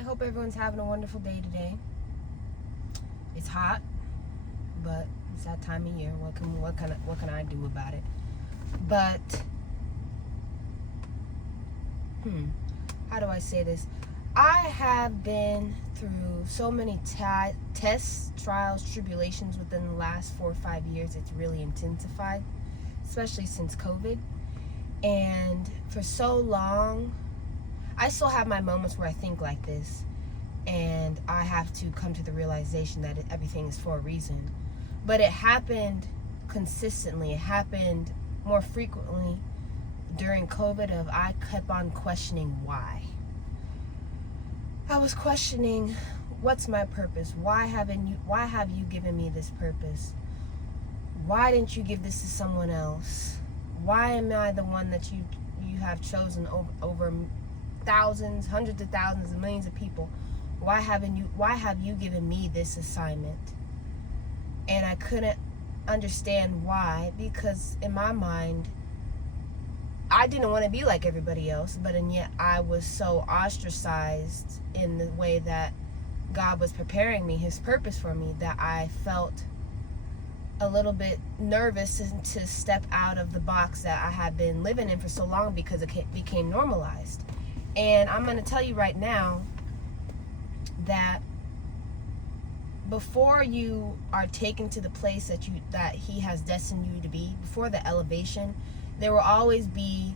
hope everyone's having a wonderful day today. It's hot, but it's that time of year. What can I do about it? But how do I say this? I have been through so many tests, trials, tribulations within the last 4 or 5 years. It's really intensified, especially since COVID. And for so long, I still have my moments where I think like this, and I have to come to the realization that everything is for a reason. But it happened consistently. It happened more frequently during COVID. I kept on questioning why. I was questioning, what's my purpose? Why have you given me this purpose? Why didn't you give this to someone else? Why am I the one that you have chosen over thousands, hundreds of thousands, and millions of people? Why have you given me this assignment? And I couldn't understand why, because in my mind, I didn't want to be like everybody else, but and yet I was so ostracized in the way that God was preparing me, His purpose for me, that I felt a little bit nervous to step out of the box that I had been living in for so long, because it became normalized. And I'm going to tell you right now that before you are taken to the place that He has destined you to be, before the elevation, there will always be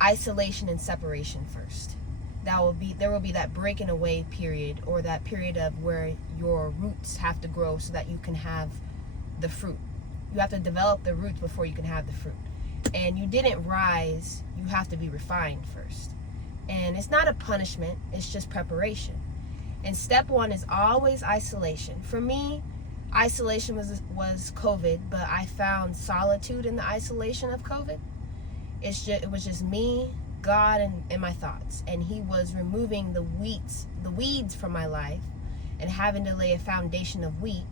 isolation and separation first. There will be that breaking away period, or that period of where your roots have to grow so that you can have the fruit. You have to develop the roots before you can have the fruit. And you didn't rise, you have to be refined first. And it's not a punishment, it's just preparation. And step one is always isolation. For me, isolation was COVID, but I found solitude in the isolation of COVID. It was just me, God, and my thoughts. And He was removing the weeds from my life, and having to lay a foundation of wheat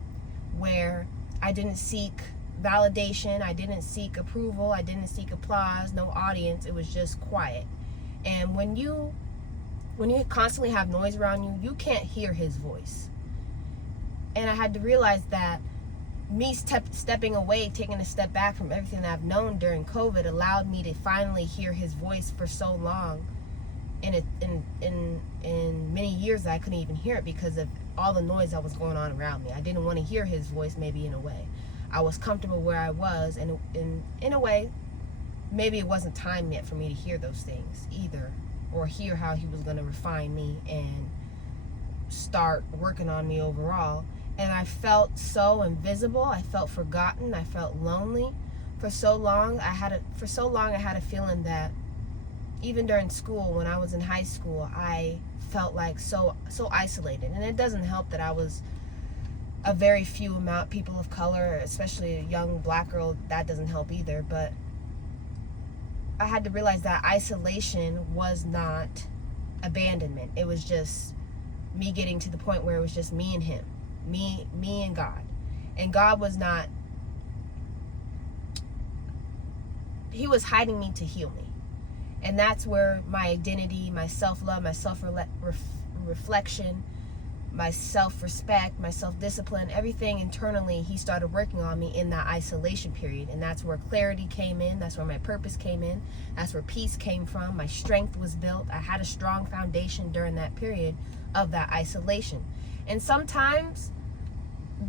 where I didn't seek validation, I didn't seek approval, I didn't seek applause, no audience. It was just quiet. And when you constantly have noise around you, you can't hear His voice. And I had to realize that me stepping away, taking a step back from everything that I've known during COVID, allowed me to finally hear His voice for so long. In many years, I couldn't even hear it because of all the noise that was going on around me. I didn't want to hear His voice, maybe, in a way. I was comfortable where I was, and in a way, maybe it wasn't time yet for me to hear those things either, or hear how He was going to refine me and start working on me overall. And I felt so invisible. I felt forgotten. I felt lonely. For so long, I had a feeling that even during school, when I was in high school, I felt like so isolated. And it doesn't help that I was a very few amount people of color, especially a young black girl. That doesn't help either. But I had to realize that isolation was not abandonment. It was just me getting to the point where it was just me and Him, me and God. And God was not, He was hiding me to heal me. And that's where my identity, my self-love, my self-reflection, my self-respect, my self-discipline, everything internally, He started working on me in that isolation period. And that's where clarity came in. That's where my purpose came in. That's where peace came from. My strength was built. I had a strong foundation during that period of that isolation. And sometimes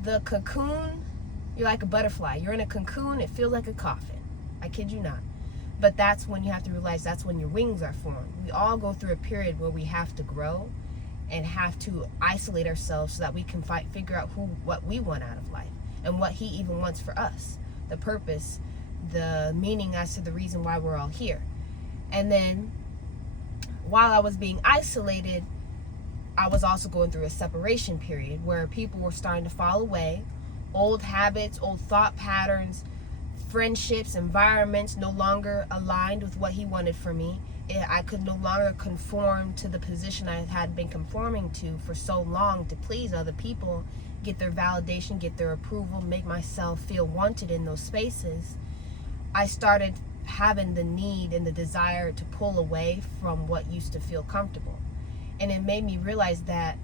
the cocoon, you're like a butterfly. You're in a cocoon. It feels like a coffin. I kid you not. But that's when you have to realize that's when your wings are formed. We all go through a period where we have to grow and have to isolate ourselves so that we can figure out what we want out of life, and what He even wants for us, the purpose, the meaning as to the reason why we're all here. And then while I was being isolated, I was also going through a separation period where people were starting to fall away. Old habits, old thought patterns, friendships, environments no longer aligned with what He wanted for me. I could no longer conform to the position I had been conforming to for so long to please other people, get their validation, get their approval, make myself feel wanted in those spaces. I started having the need and the desire to pull away from what used to feel comfortable. And it made me realize that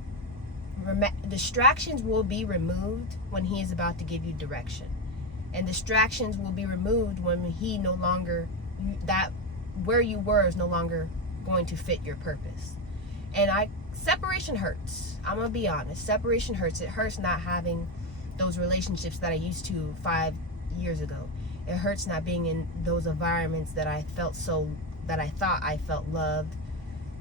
distractions will be removed when he is about to give you direction. And distractions will be removed when he no longer, that where you were is no longer going to fit your purpose. And separation hurts. I'm gonna be honest. Separation hurts. It hurts not having those relationships that I used to 5 years ago. It hurts not being in those environments that I thought I felt loved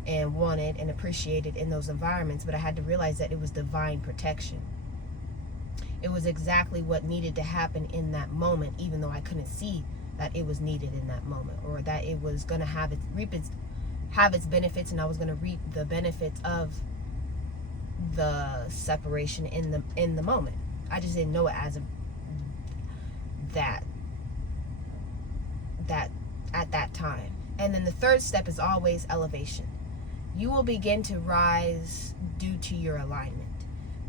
and wanted and appreciated in those environments. But I had to realize that it was divine protection. It was exactly what needed to happen in that moment, even though I couldn't see that it was needed in that moment, or that it was going to have its benefits, and I was going to reap the benefits of the separation in the moment. I just didn't know it as that at that time. And then the third step is always elevation. You will begin to rise due to your alignment.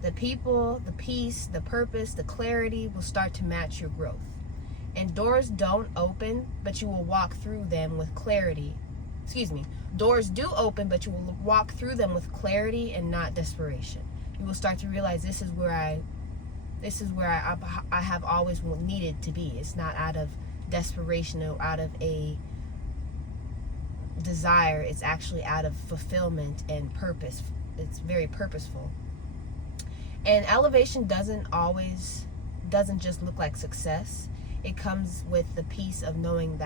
The people, the peace, the purpose, the clarity will start to match your growth. And doors don't open, but you will walk through them with clarity. Doors do open, but you will walk through them with clarity and not desperation. You will start to realize this is where I have always needed to be. It's not out of desperation or out of a desire. It's actually out of fulfillment and purpose. It's very purposeful. And elevation doesn't just look like success. It comes with the peace of knowing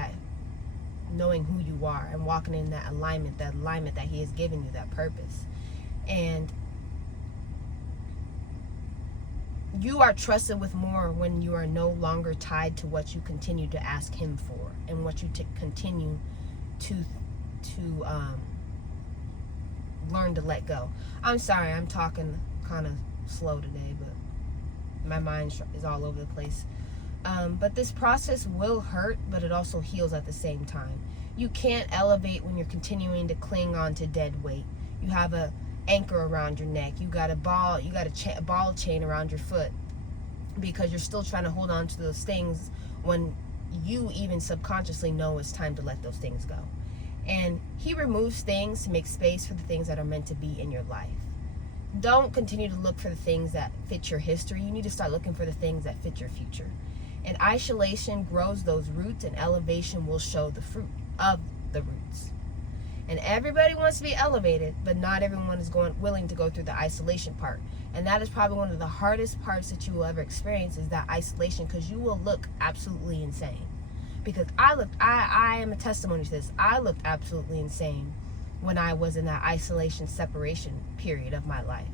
who you are and walking in that alignment that he has given you, that purpose. And you are trusted with more when you are no longer tied to what you continue to ask him for and what you continue to learn to let go. I'm sorry, I'm talking kind of slow today, but my mind is all over the place. But this process will hurt, but it also heals at the same time. You can't elevate when you're continuing to cling on to dead weight. You have a anchor around your neck. You got a ball chain around your foot because you're still trying to hold on to those things when you even subconsciously know it's time to let those things go. And he removes things to make space for the things that are meant to be in your life. Don't continue to look for the things that fit your history. You need to start looking for the things that fit your future. And isolation grows those roots, and elevation will show the fruit of the roots. And everybody wants to be elevated, but not everyone is willing to go through the isolation part. And that is probably one of the hardest parts that you will ever experience, is that isolation, because you will look absolutely insane. Because I am a testimony to this. I looked absolutely insane when I was in that isolation separation period of my life.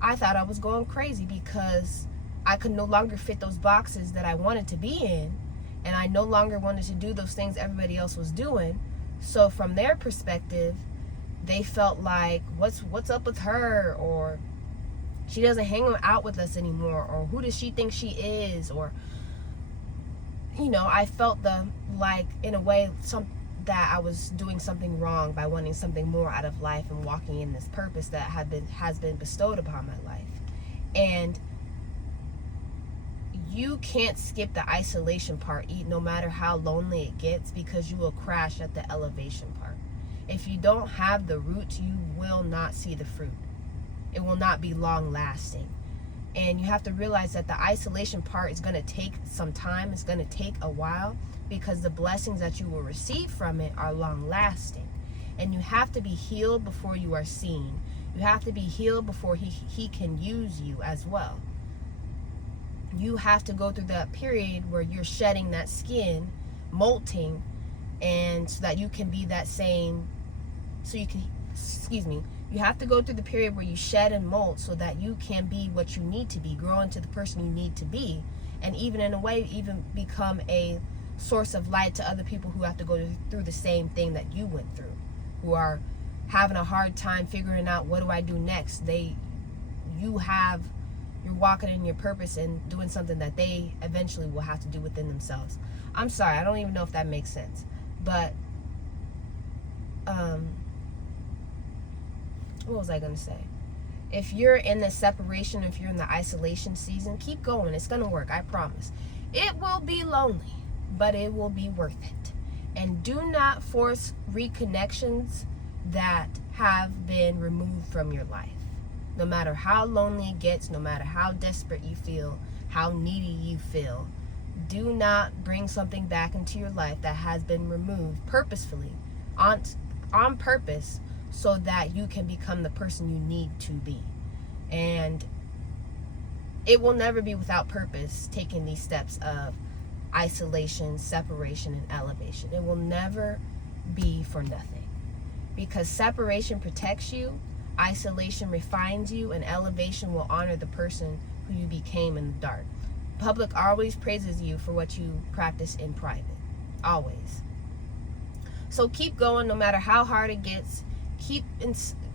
I thought I was going crazy because I could no longer fit those boxes that I wanted to be in, and I no longer wanted to do those things everybody else was doing. So from their perspective, they felt like, what's up with her, or she doesn't hang out with us anymore, or who does she think she is, or I felt in a way that I was doing something wrong by wanting something more out of life and walking in this purpose that has been bestowed upon my life. And you can't skip the isolation part, no matter how lonely it gets, because you will crash at the elevation part. If you don't have the roots, you will not see the fruit. It will not be long lasting. And you have to realize that the isolation part is going to take some time. It's going to take a while, because the blessings that you will receive from it are long lasting. And you have to be healed before you are seen. You have to be healed before he can use you as well. You have to go through that period where you're shedding that skin, molting, and so that you can be that same, you have to go through the period where you shed and molt so that you can be what you need to be, grow into the person you need to be, and even in a way, even become a source of light to other people who have to go through the same thing that you went through, who are having a hard time figuring out, what do I do next? You're walking in your purpose and doing something that they eventually will have to do within themselves. I'm sorry, I don't even know if that makes sense. But, what was I going to say? If you're in the separation, if you're in the isolation season, keep going. It's going to work, I promise. It will be lonely, but it will be worth it. And do not force reconnections that have been removed from your life. No matter how lonely it gets, no matter how desperate you feel, how needy you feel, do not bring something back into your life that has been removed purposefully, on purpose, so that you can become the person you need to be. And it will never be without purpose, taking these steps of isolation, separation, and elevation. It will never be for nothing, because separation protects you, isolation refines you, and elevation will honor the person who you became in the dark. Public always praises you for what you practice in private, always. So keep going no matter how hard it gets.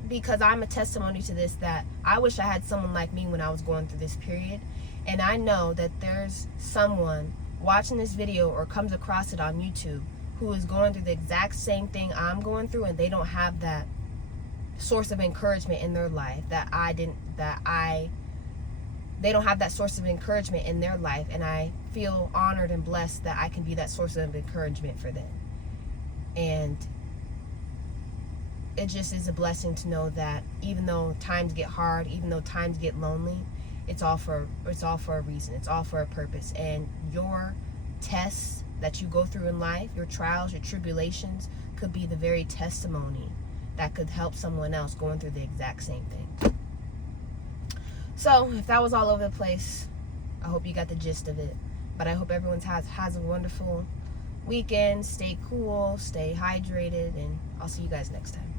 Because I'm a testimony to this, that I wish I had someone like me when I was going through this period. And I know that there's someone watching this video or comes across it on YouTube who is going through the exact same thing I'm going through, and they don't have that source of encouragement in their life they don't have that source of encouragement in their life, and I feel honored and blessed that I can be that source of encouragement for them. And it just is a blessing to know that even though times get hard, even though times get lonely, it's all for a reason. It's all for a purpose. And your tests that you go through in life, your trials, your tribulations, could be the very testimony that could help someone else going through the exact same thing. So if that was all over the place, I hope you got the gist of it. But I hope everyone has a wonderful weekend. Stay cool, stay hydrated, and I'll see you guys next time.